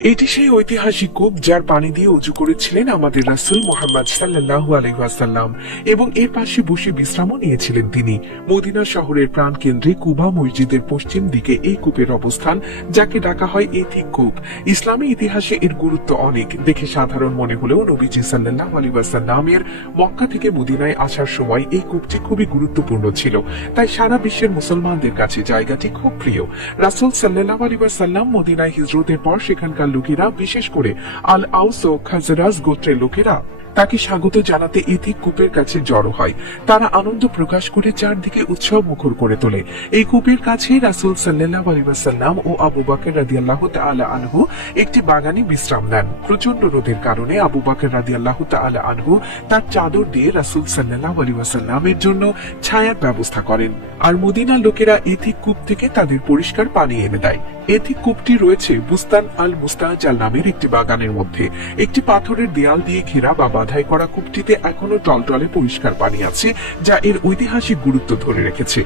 এটি সেই ঐতিহাসিক কূপ যার পানি দিয়ে উজু করেছিলেন আমাদের রাসূল মুহাম্মদ সাল্লাল্লাহু আলাইহি ওয়াসাল্লাম এবং এর পাশে বসে বিশ্রামও নিয়েছিলেন তিনি। মদিনা শহরের প্রাণকেন্দ্রে কুবা মসজিদের পশ্চিম দিকে এই কূপের অবস্থান, যাকে ডাকা হয় এথিক কূপ। ইসলামী ইতিহাসে এর গুরুত্ব অনেক। দেখে সাধারণ মনে হলেও নবীজি সাল্লাল্লাহু আলাইহি ওয়াসাল্লামের মক্কা থেকে মদিনায় আসার সময় এই কূপটি খুবই গুরুত্বপূর্ণ ছিল, তাই সারা বিশ্বের মুসলমানদের কাছে জায়গাটি খুব প্রিয়। রাসূল সাল্লাল্লাহু আলাইহি ওয়াসাল্লাম মদিনায় হিজরতের পর সেখানকার লোকেরা, বিশেষ করে আল আউস ও খাজরাজ গোত্রের লোকেরা তাকে স্বাগত জানাতে এথিক কূপের কাছে জড়ো হয়। তারা আনন্দ প্রকাশ করে চারদিকে উৎসব মুখর করে তোলে। এই কূপের কাছে রাসূল সাল্লাল্লাহু আলাইহি ওয়াসাল্লাম ও আবু বকর রাদিয়াল্লাহু তাআলা আনহু একটি বাগানে বিশ্রাম নেন। প্রচন্ড রোদের কারণে আবু বকর রাদিয়াল্লাহু তাআলা আনহু তার চাদর দিয়ে রাসূল সাল্লাল্লাহু আলাইহি ওয়াসাল্লামের জন্য ছায়ার ব্যবস্থা করেন, আর মদিনার লোকেরা এথিক কূপ থেকে তাদের পরিষ্কার পানি এনে দেয়। এথিক কূপটি রয়েছে বুস্তান আল মুস্তাহজাল নামের একটি বাগানের মধ্যে। একটি পাথরের দেয়াল দিয়ে ঘেরা বা বাধাই করা কূপটিতে এখনো টলটলে পরিষ্কার পানি আছে, যা এর ঐতিহাসিক গুরুত্ব ধরে রেখেছে।